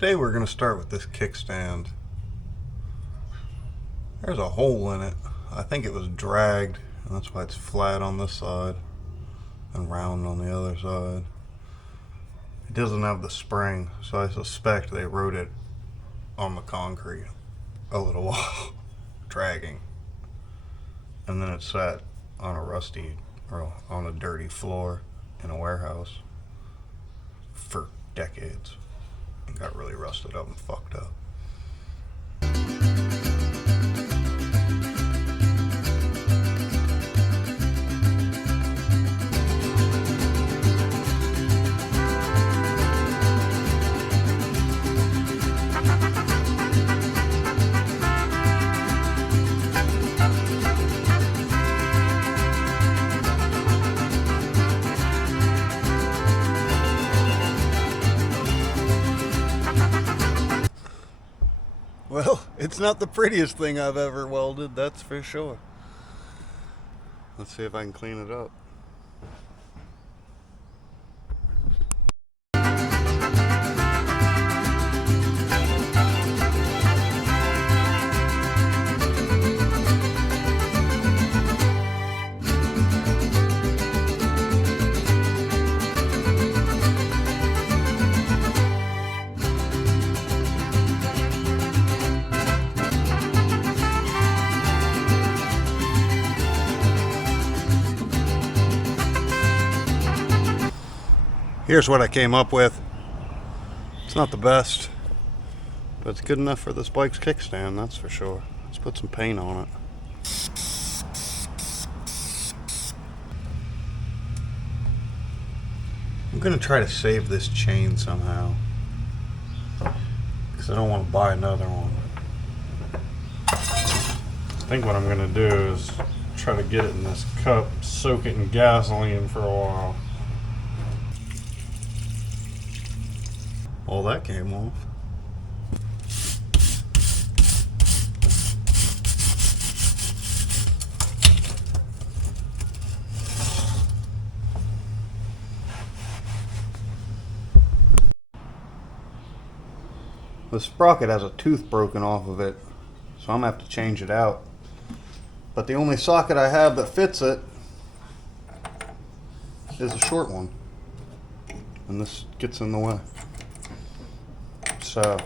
Today we're going to start with this kickstand. There's a hole in it. I think it was dragged, and that's why it's flat on this side and round on the other side. It doesn't have the spring, so I suspect they wrote it on the concrete a little while, dragging. And then it sat on a rusty, or on a dirty floor in a warehouse for decades and got really rusted up and fucked up. Well, it's not the prettiest thing I've ever welded, that's for sure. Let's see if I can clean it up. Here's what I came up with. It's not the best, but it's good enough for this bike's kickstand, that's for sure. Let's put some paint on it. I'm gonna try to save this chain somehow, because I don't want to buy another one. I think what I'm gonna do is try to get it in this cup, soak it in gasoline for a while. All that came off. The sprocket has a tooth broken off of it, so I'm gonna have to change it out. But the only socket I have that fits it is a short one, and this gets in the way. So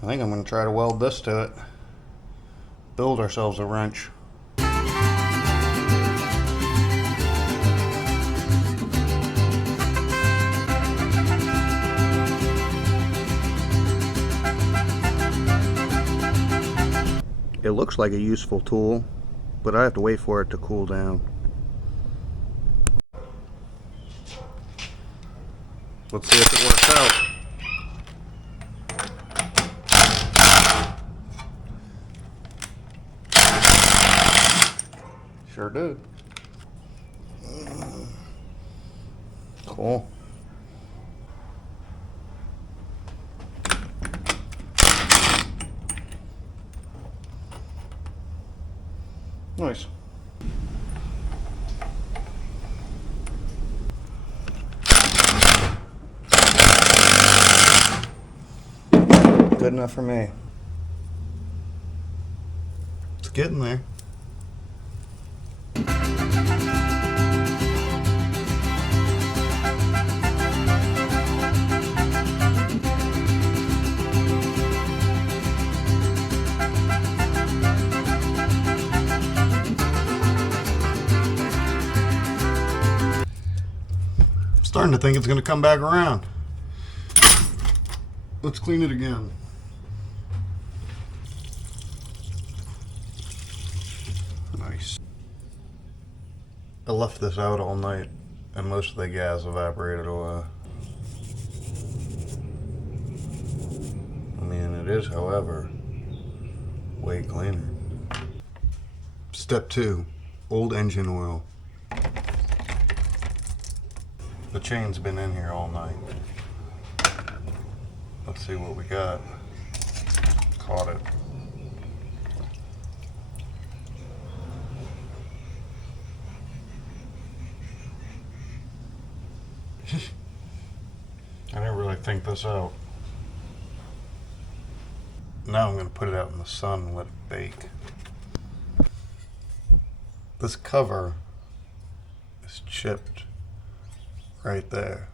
I think I'm going to try to weld this to it, build ourselves a wrench. It looks like a useful tool, but I have to wait for it to cool down. Let's see if it works out. Sure do. Cool. Nice. Good enough for me. It's getting there. Starting to think it's going to come back around. Let's clean it again. Nice. I left this out all night and most of the gas evaporated away. I mean, it is, however, way cleaner. Step 2, old engine oil. The chain's been in here all night. Let's see what we got. Caught it. I didn't really think this out. Now I'm going to put it out in the sun and let it bake. This cover is chipped right there.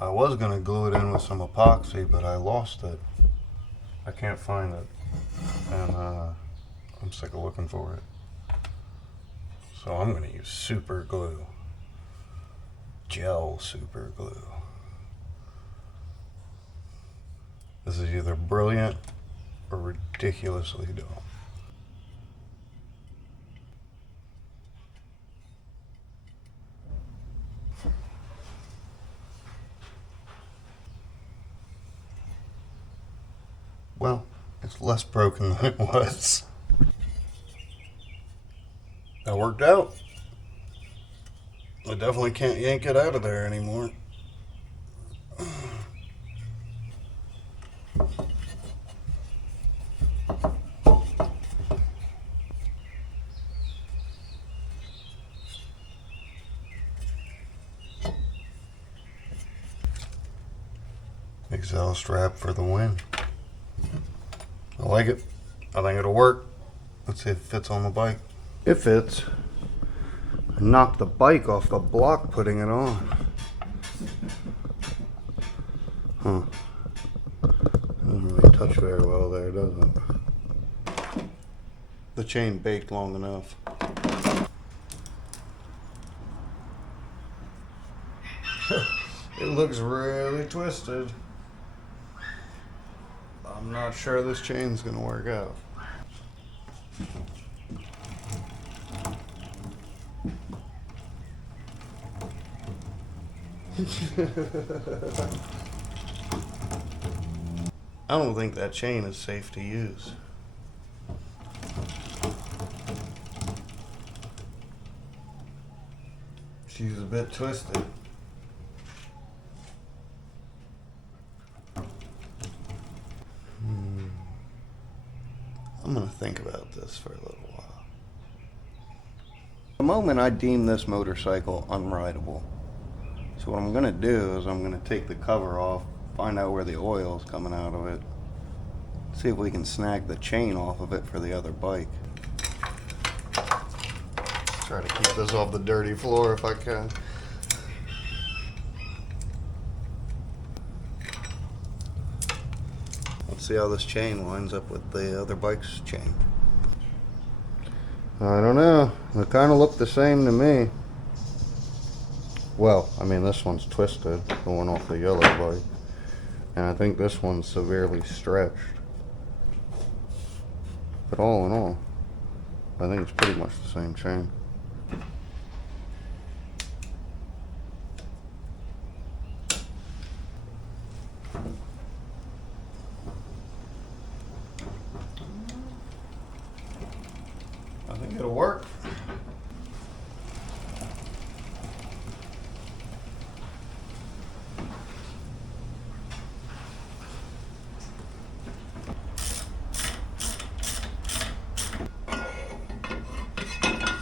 I was going to glue it in with some epoxy, but I lost it. I can't find it, and I'm sick of looking for it. So I'm going to use super glue, gel super glue. This is either brilliant or ridiculously dull. Well, it's less broken than it was. That worked out. I definitely can't yank it out of there anymore. Exhaust wrap for the win. I like it. I think it'll work. Let's see if it fits on the bike. It fits. I knocked the bike off the block putting it on. Huh. Doesn't really touch very well there, does it? The chain baked long enough. It looks really twisted. I'm not sure this chain's gonna work out. I don't think that chain is safe to use. She's a bit twisted. I'm gonna think about this for a little while. At the moment, I deem this motorcycle unrideable. So what I'm gonna do is I'm gonna take the cover off, find out where the oil is coming out of it, see if we can snag the chain off of it for the other bike. Try to keep this off the dirty floor if I can. Let's see how this chain lines up with the other bike's chain. I don't know. They kind of look the same to me. Well, I mean, this one's twisted, the one off the yellow bike. And I think this one's severely stretched. But all in all, I think it's pretty much the same chain. I think it'll work.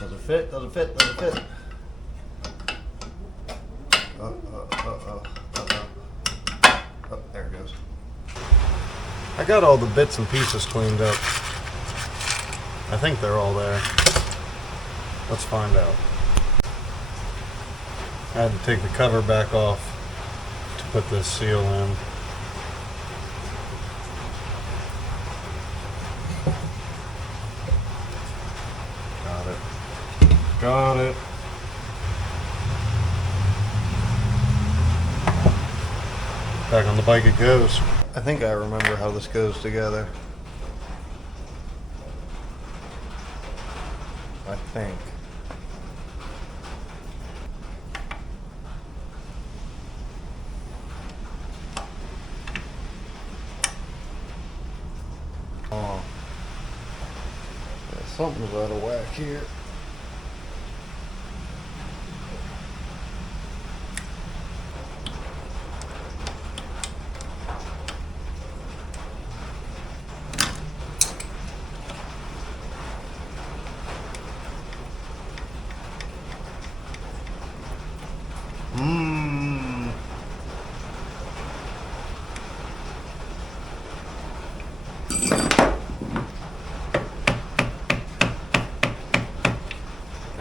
Does it fit? Does it fit? Does it fit? Oh, there it goes. I got all the bits and pieces cleaned up. I think they're all there. Let's find out. I had to take the cover back off to put this seal in. Got it. Got it. Back on the bike it goes. I think I remember how this goes together. I think. Oh. Yeah, something's out of whack here.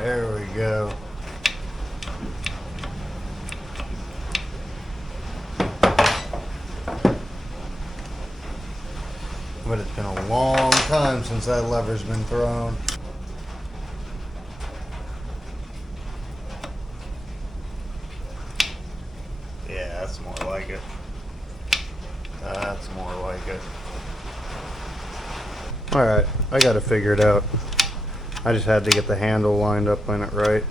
There we go. But it's been a long time since that lever's been thrown. Yeah, that's more like it. That's more like it. Alright, I got it figured out. I just had to get the handle lined up in it right.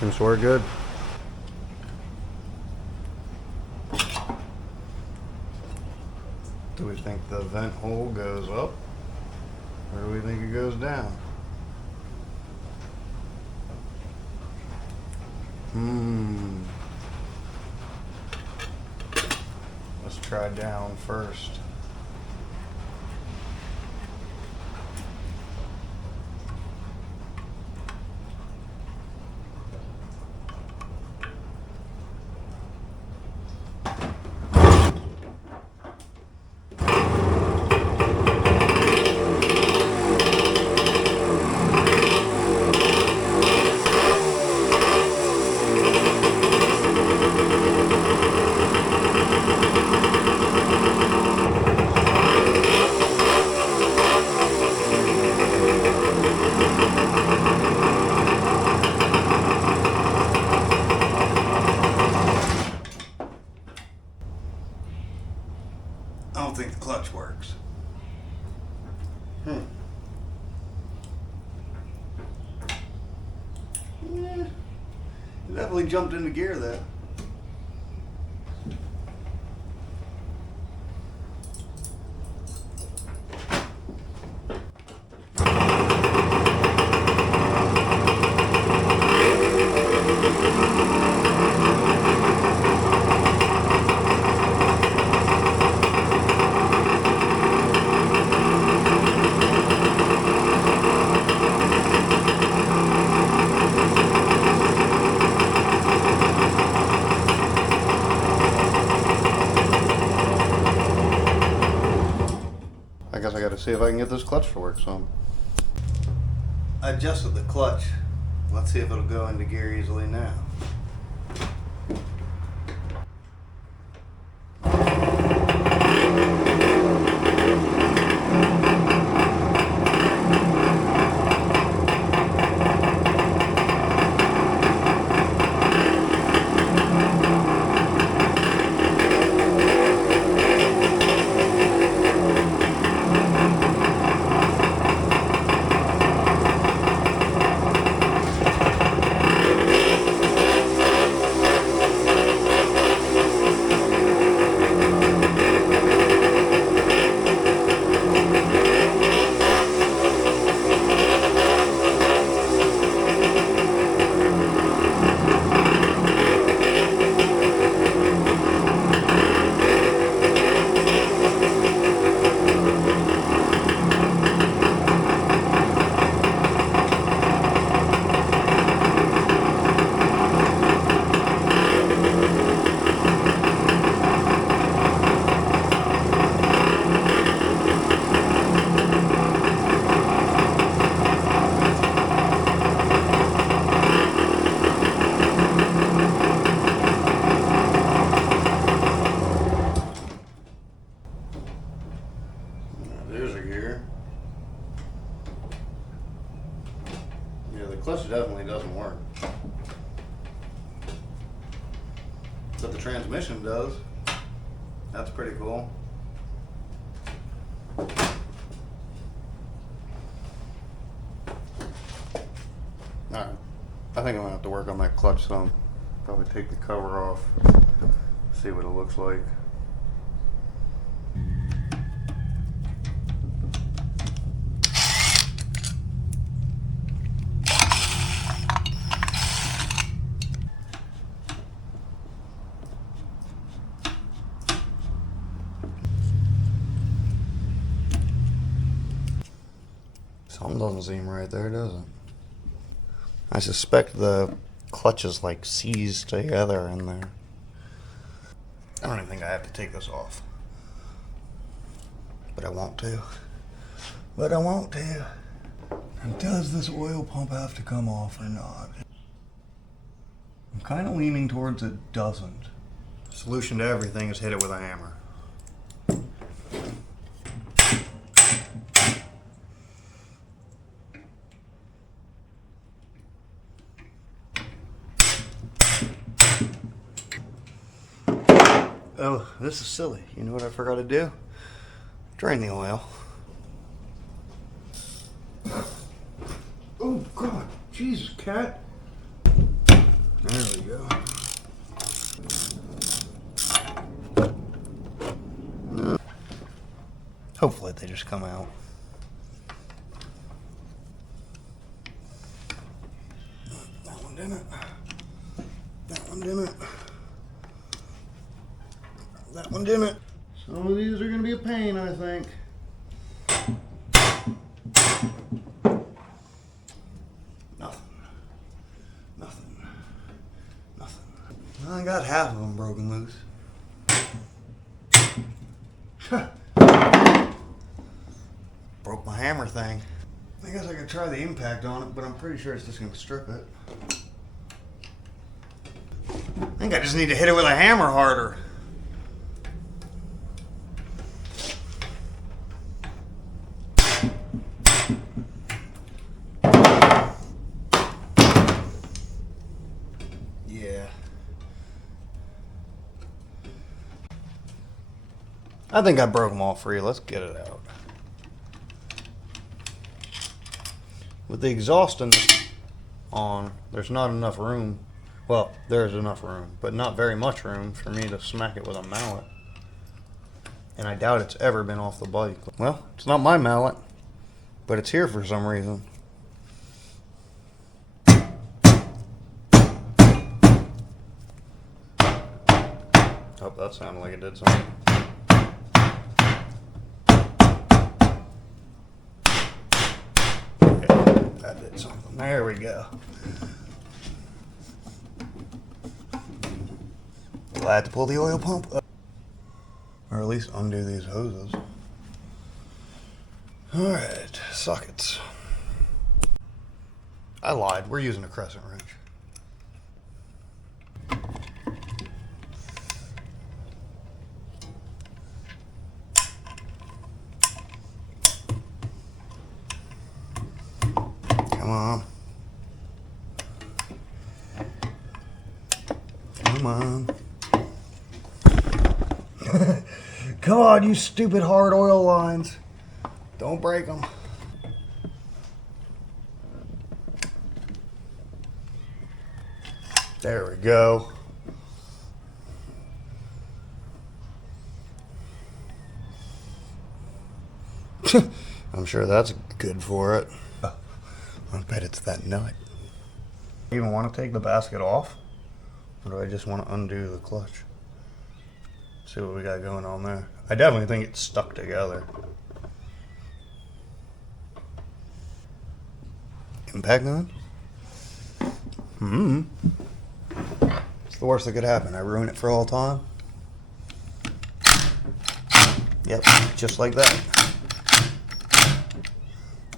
Seems to work good. Do we think the vent hole goes up? Or do we think it goes down? Let's try down first. I don't think the clutch works. It definitely jumped into gear there. I guess I gotta see if I can get this clutch to work some. I adjusted the clutch. Let's see if it'll go into gear easily now. There's a gear. Yeah, the clutch definitely doesn't work. But the transmission does. That's pretty cool. Alright, I think I'm gonna have to work on that clutch some. Probably take the cover off, see what it looks like. Something doesn't seem right there, does it? I suspect the clutch is like seized together in there. I don't even think I have to take this off. But I want to. And does this oil pump have to come off or not? I'm kind of leaning towards it doesn't. Solution to everything is hit it with a hammer. Oh, this is silly. You know what I forgot to do? Drain the oil. Oh God, Jesus, cat. There we go. Hopefully they just come out. That one didn't. That one didn't. That one didn't. Some of these are going to be a pain, I think. Nothing. I got half of them broken loose. Broke my hammer thing. I guess I could try the impact on it, but I'm pretty sure it's just going to strip it. I think I just need to hit it with a hammer harder. Yeah. I think I broke them all free. Let's get it out. With the exhaust on, there's not enough room. Well, there's enough room, but not very much room for me to smack it with a mallet. And I doubt it's ever been off the bike. Well, it's not my mallet, but it's here for some reason. Oh, that sounded like it did something. That did something. There we go. Glad to pull the oil pump up. Or at least undo these hoses. Alright, sockets. I lied. We're using a crescent wrench. Come on. Come on. Come on, you stupid hard oil lines. Don't break them. There we go. I'm sure that's good for it. I bet it's that nut. Do you even want to take the basket off? Or do I just want to undo the clutch? See what we got going on there. I definitely think it's stuck together. Impact gun? It's the worst that could happen. I ruin it for all time. Yep, just like that.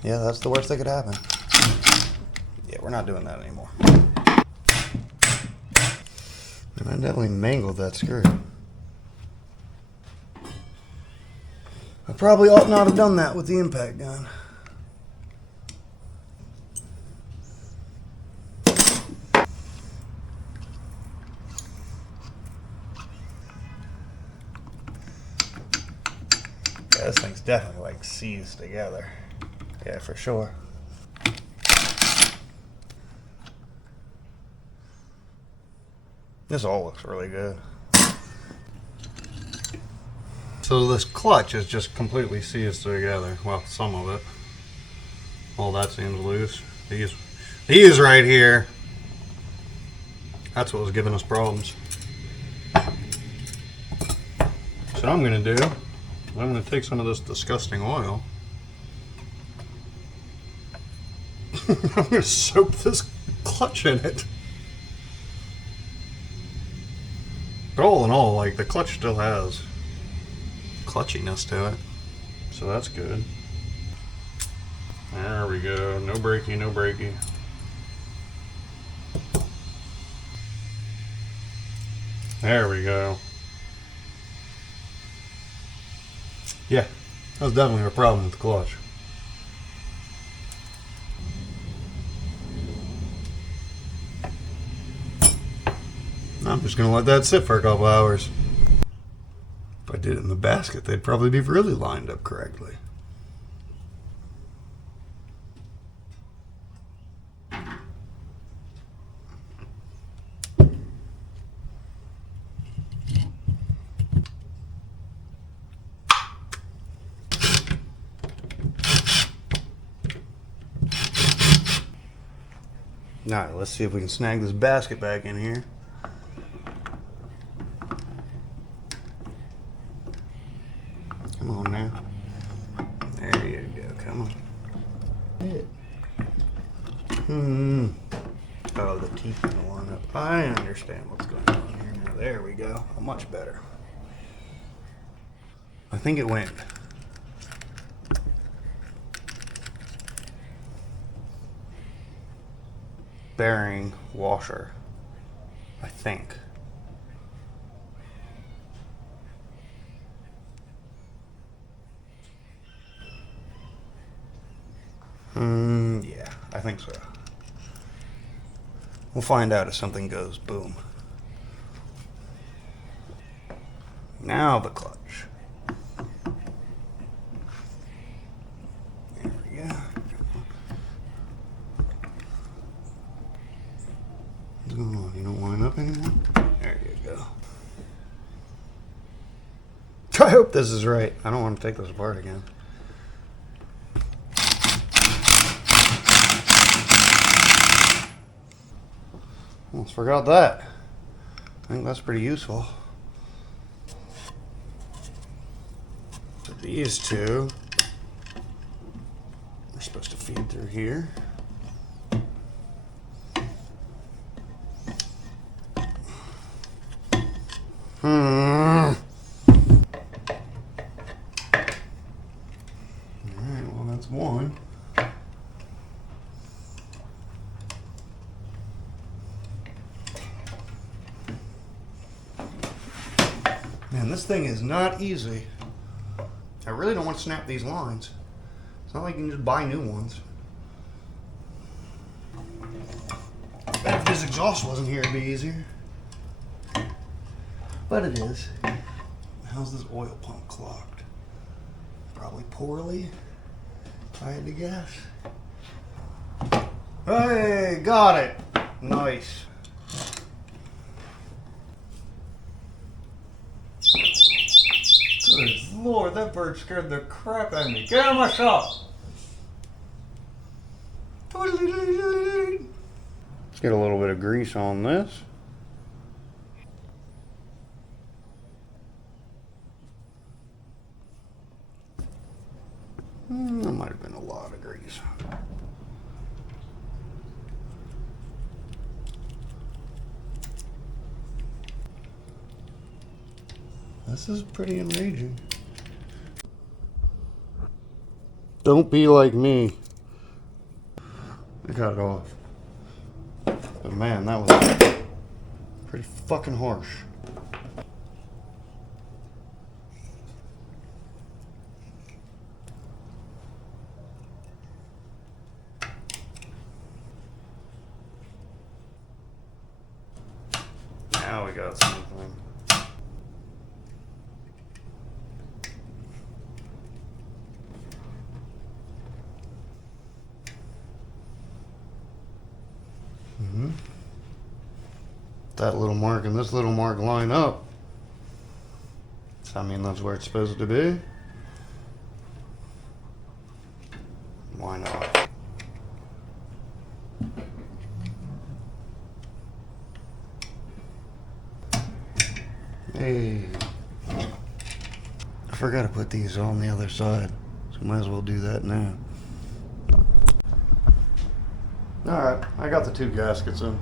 Yeah, that's the worst that could happen. Yeah, we're not doing that anymore. And I definitely mangled that screw. I probably ought not have done that with the impact gun. Yeah, this thing's definitely like seized together. Yeah, for sure. This all looks really good. So this clutch is just completely seized together. Well, some of it. Well, that seems loose. These right here. That's what was giving us problems. So what I'm going to do, I'm going to take some of this disgusting oil. I'm going to soak this clutch in it. But all in all, like, the clutch still has clutchiness to it, so that's good. There we go. No brakey, no brakey. There we go. Yeah, that was definitely a problem with the clutch. I'm just gonna let that sit for a couple hours. If I did it in the basket, they'd probably be really lined up correctly. Alright, let's see if we can snag this basket back in here. Come on now. There you go, come on. Oh, the teeth in the line up. I understand what's going on here now. There we go. Much better. I think it went bearing washer, I think. Yeah, I think so. We'll find out if something goes boom. Now the clutch. There we go. What's going on? You don't line up anymore? There you go. I hope this is right. I don't want to take this apart again. Almost forgot that. I think that's pretty useful. So these two are supposed to feed through here. Alright, well that's one. Man, this thing is not easy. I really don't want to snap these lines. It's not like you can just buy new ones. I bet if this exhaust wasn't here, it'd be easier. But it is. How's this oil pump clogged? Probably poorly, if I had to guess. Hey, got it. Nice. Good Lord, that bird scared the crap out of me. Get out of my shop! Let's get a little bit of grease on this. That might have been a lot of grease. This is pretty enraging. Don't be like me. I got it off. But man, that was pretty fucking harsh. Now we got something. That little mark and this little mark line up. So I mean that's where it's supposed to be. Why not? Hey, I forgot to put these on the other side, so might as well do that now. Alright, I got the two gaskets in.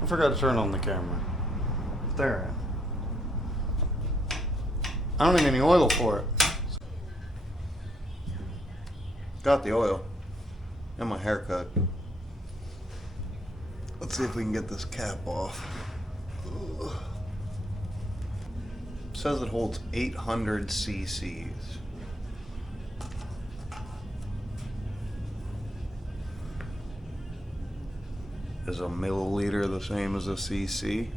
I forgot to turn on the camera. There. I don't need any oil for it. Got the oil. and my haircut. Let's see if we can get this cap off. Ugh. It says it holds 800 cc's. Is a milliliter the same as a cc?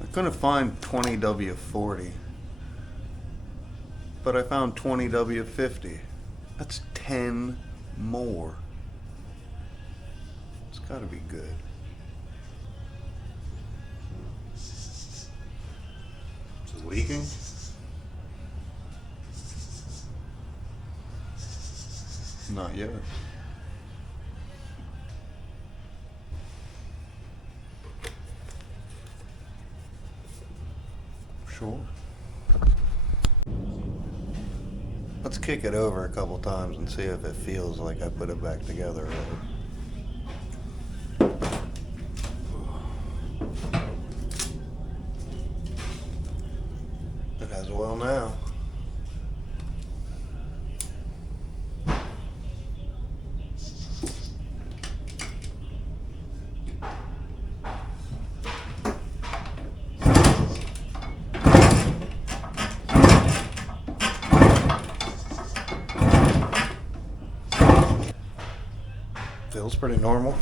I couldn't find 20W40, but I found 20W50. That's 10 more. It's gotta be good. Is it leaking? Not yet. Sure. Let's kick it over a couple times and see if it feels like I put it back together right. It has oil now. Feels pretty normal.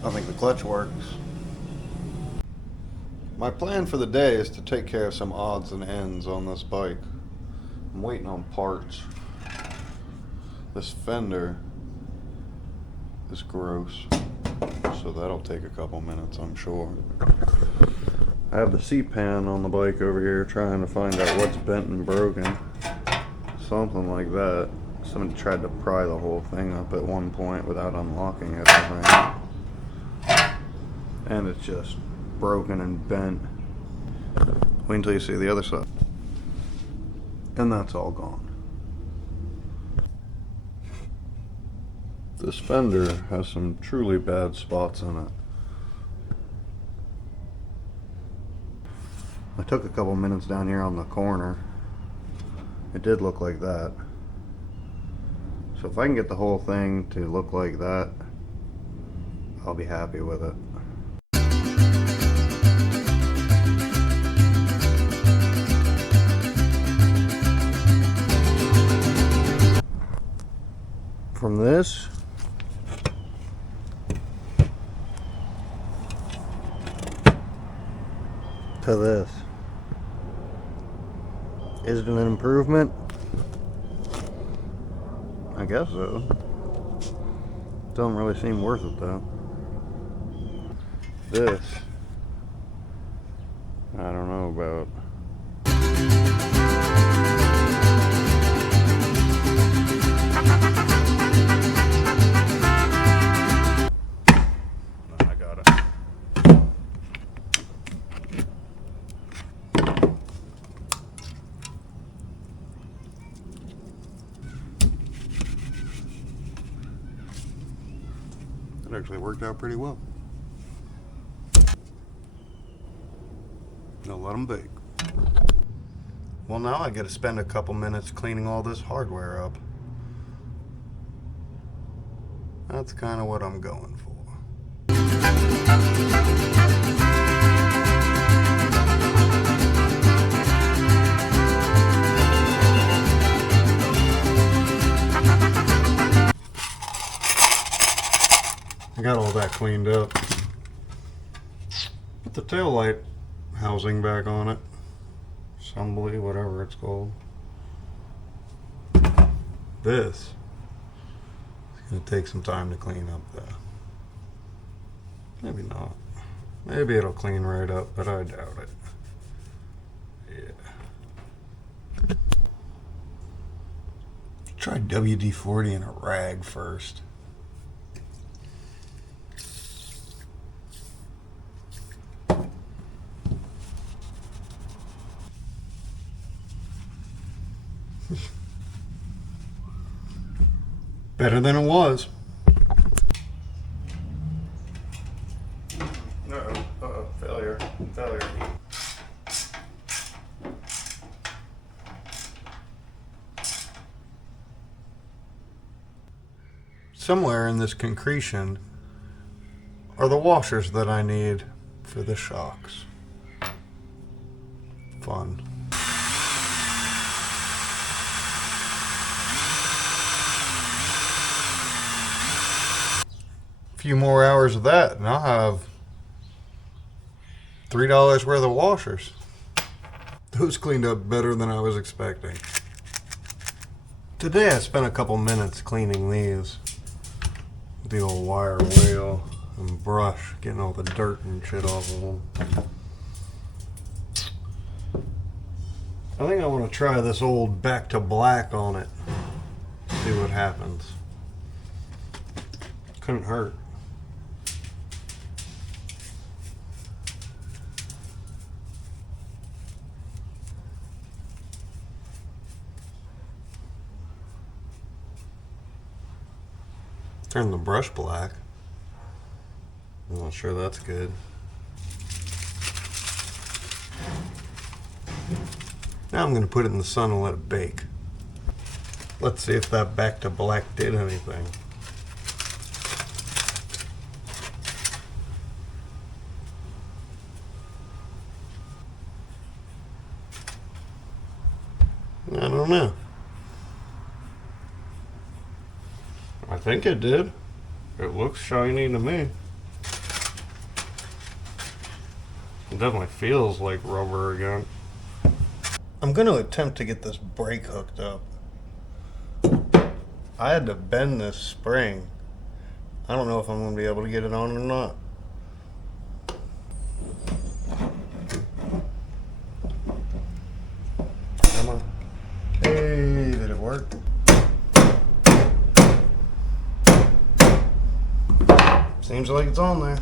I think the clutch works. My plan for the day is to take care of some odds and ends on this bike. I'm waiting on parts. This fender is gross, so that'll take a couple minutes, I'm sure. I have the seat pan on the bike over here trying to find out what's bent and broken. Something like that. Somebody tried to pry the whole thing up at one point without unlocking it, I think. And it's just broken and bent. Wait until you see the other side. And that's all gone. This fender has some truly bad spots in it. I took a couple minutes down here on the corner. It did look like that. So if I can get the whole thing to look like that, I'll be happy with it. From this to this. Is it an improvement? I guess so. Doesn't really seem worth it though. This, I don't know about. I got it. It actually worked out pretty well. Now let them bake. Well, now I get to spend a couple minutes cleaning all this hardware up. That's kind of what I'm going for. I got all that cleaned up. But the tail light housing back on it. Assembly, whatever it's called. This is going to take some time to clean up though. Maybe not. Maybe it'll clean right up, but I doubt it. Yeah. Try WD-40 in a rag first. Better than it was. Uh-oh, failure. Somewhere in this concretion are the washers that I need for the shocks. Fun. A few more hours of that and I'll have $3 worth of washers. Those cleaned up better than I was expecting. Today I spent a couple minutes cleaning these. The old wire wheel and brush, getting all the dirt and shit off of them. I think I want to try this old back to black on it. See what happens. Couldn't hurt. Turn the brush black. I'm not sure that's good. Now I'm going to put it in the sun and let it bake. Let's see if that back to black did anything. I don't know. I think it did. It looks shiny to me. It definitely feels like rubber again. I'm going to attempt to get this brake hooked up. I had to bend this spring. I don't know if I'm going to be able to get it on or not. Come on. Hey, did it work? Seems like it's on there.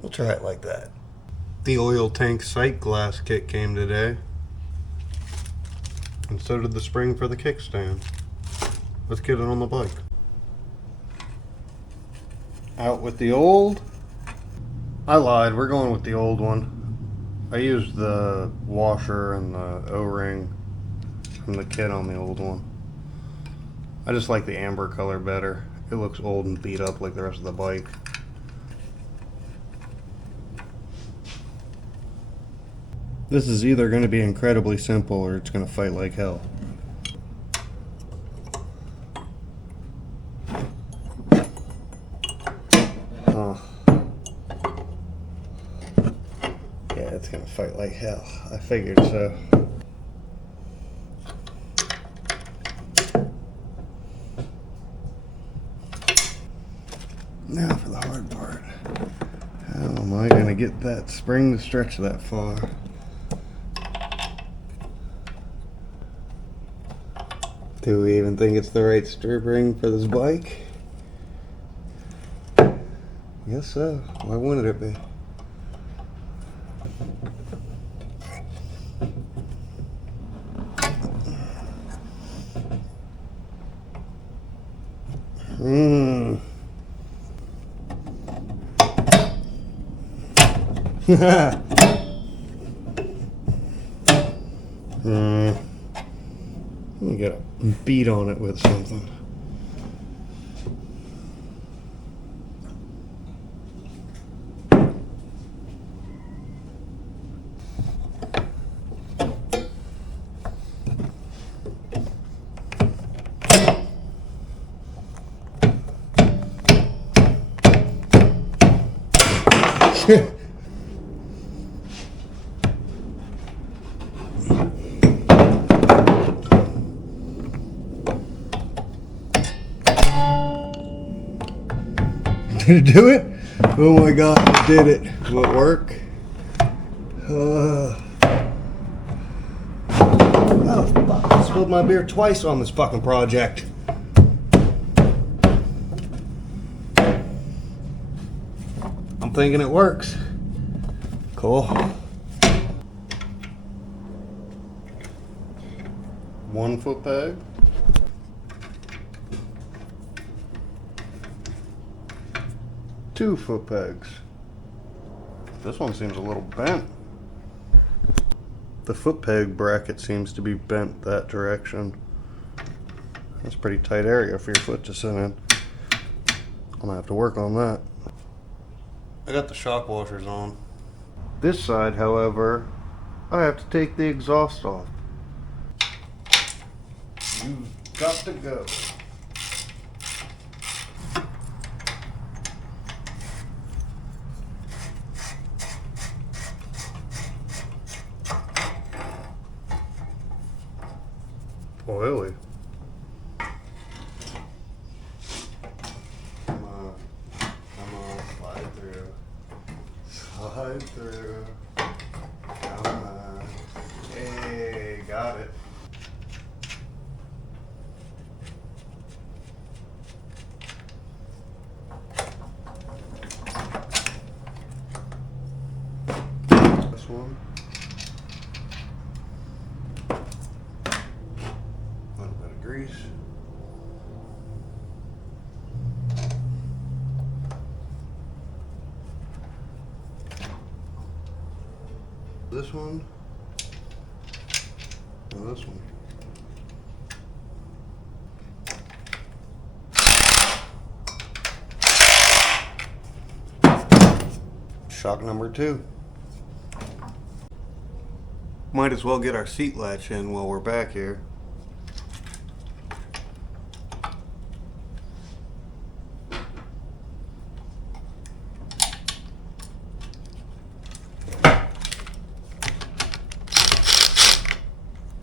We'll try it like that. The oil tank sight glass kit came today. And so did the spring for the kickstand. Let's get it on the bike. Out with the old. I lied, we're going with the old one. I used the washer and the O-ring from the kit on the old one. I just like the amber color better. It looks old and beat up like the rest of the bike. This is either going to be incredibly simple or it's going to fight like hell. Oh. Yeah, it's going to fight like hell. I figured so. Now for the hard part. How am I going to get that spring to stretch that far? Do we even think it's the right strip ring for this bike? Yes, so. Why wouldn't it be? You gotta beat on it with something. Did it do it? Oh my god, it did it. Will it work? Oh fuck, I spilled my beer twice on this fucking project. I'm thinking it works. Cool. One foot peg. Two foot pegs. This one seems a little bent. The foot peg bracket seems to be bent that direction. That's a pretty tight area for your foot to sit in. I'm gonna have to work on that. I got the shock washers on. This side, however, I have to take the exhaust off. You've got to go. Oily. Come on, slide through. Slide through. Come on. Hey, got it. This one. Grease. This one and this one. Shock number 2. Might as well get our seat latch in while we're back here.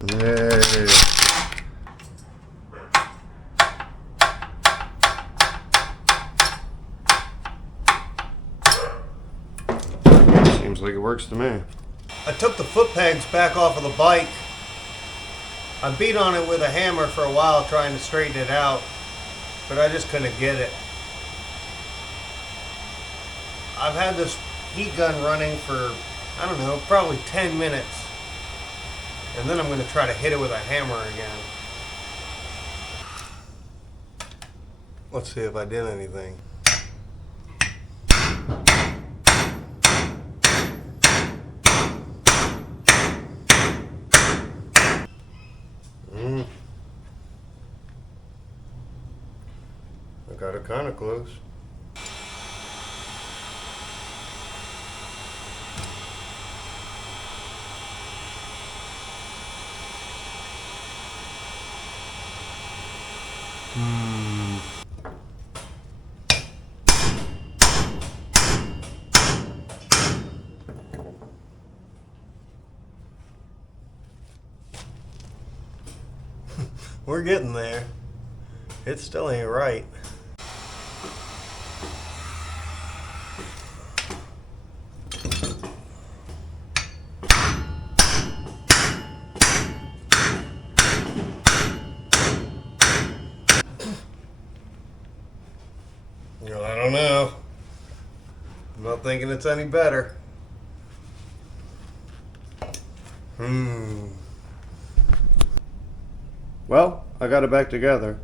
Hey. Seems like it works to me. I took the foot pegs back off of the bike. I beat on it with a hammer for a while trying to straighten it out, but I just couldn't get it. I've had this heat gun running for, I don't know, probably 10 minutes. And then I'm going to try to hit it with a hammer again. Let's see if I did anything. I got it kind of close. We're getting there. It still ain't right. Well, I don't know. I'm not thinking it's any better. Well, I got it back together.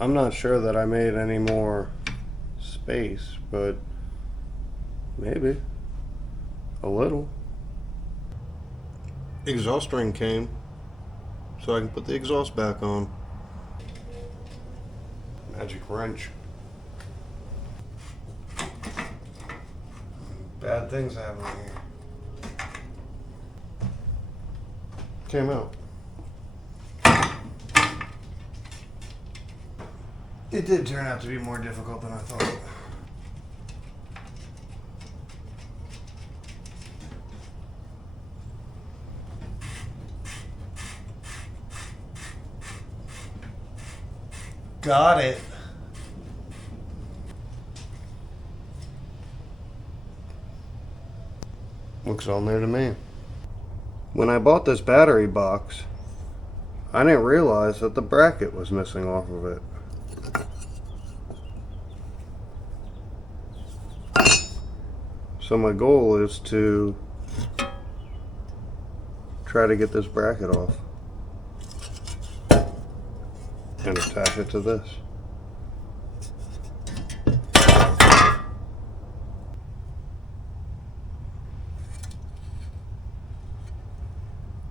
I'm not sure that I made any more space, but maybe a little. Exhaust ring came, so I can put the exhaust back on. Magic wrench. Bad things happening here. Came out. It did turn out to be more difficult than I thought. Got it. Looks all new to me. When I bought this battery box, I didn't realize that the bracket was missing off of it. So my goal is to try to get this bracket off and attach it to this.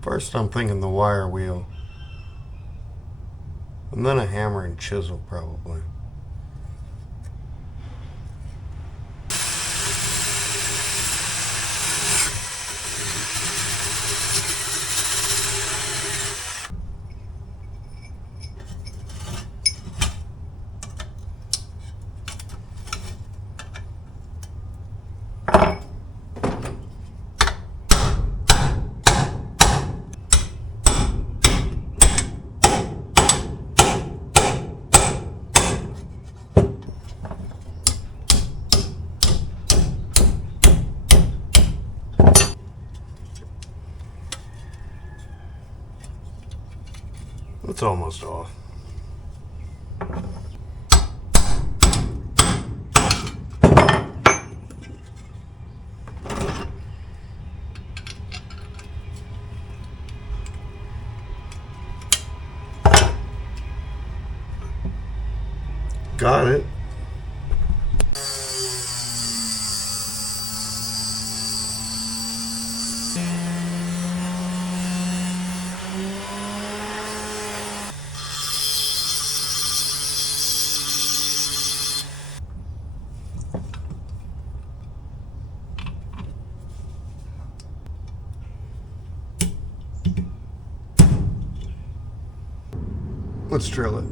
First I'm thinking the wire wheel, and then a hammer and chisel probably. It's almost off. Got it. Let's drill it.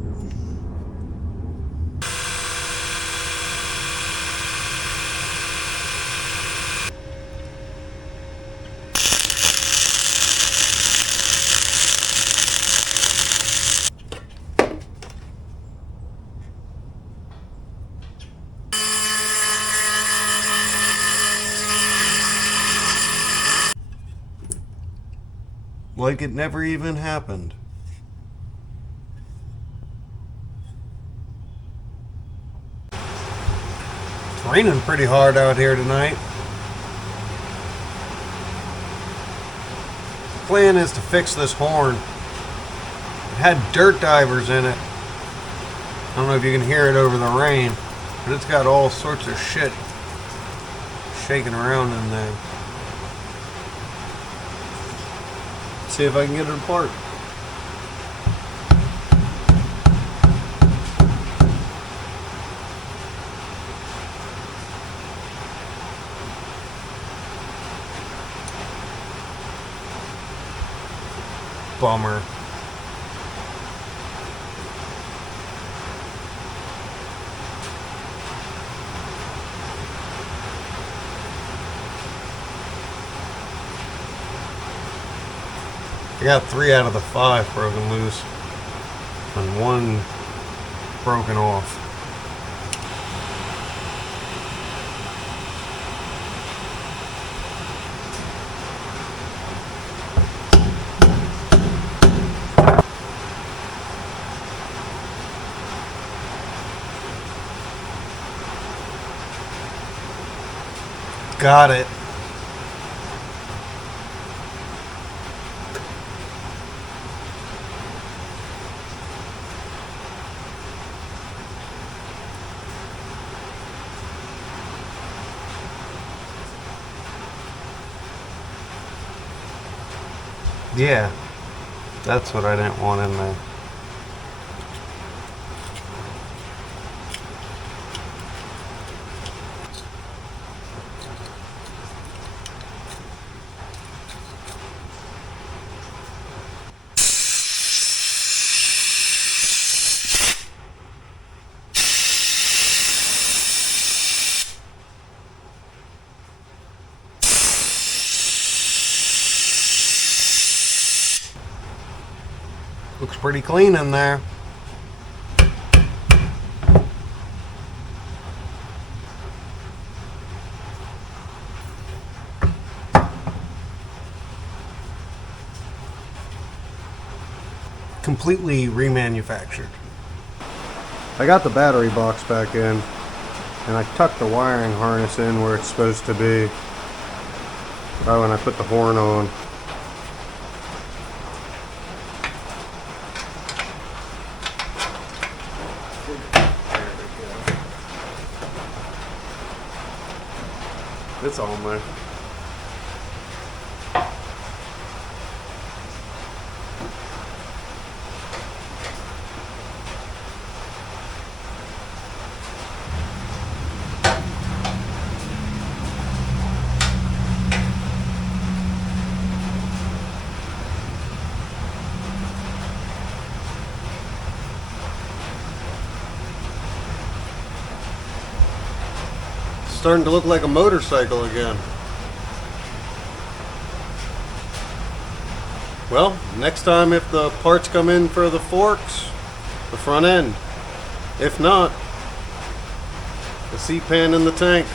Like it never even happened. It's raining pretty hard out here tonight. The plan is to fix this horn. It had dirt divers in it. I don't know if you can hear it over the rain, but it's got all sorts of shit shaking around in there. See if I can get it apart. Bummer. I got 3 out of the 5 broken loose and 1 broken off. Got it. Yeah, that's what I didn't want in there. Looks pretty clean in there. Completely remanufactured. I got the battery box back in, and I tucked the wiring harness in where it's supposed to be right when I put the horn on. It's on there. Starting to look like a motorcycle again. Well, next time if the parts come in for the forks, the front end. If not, the seat pan and the tank.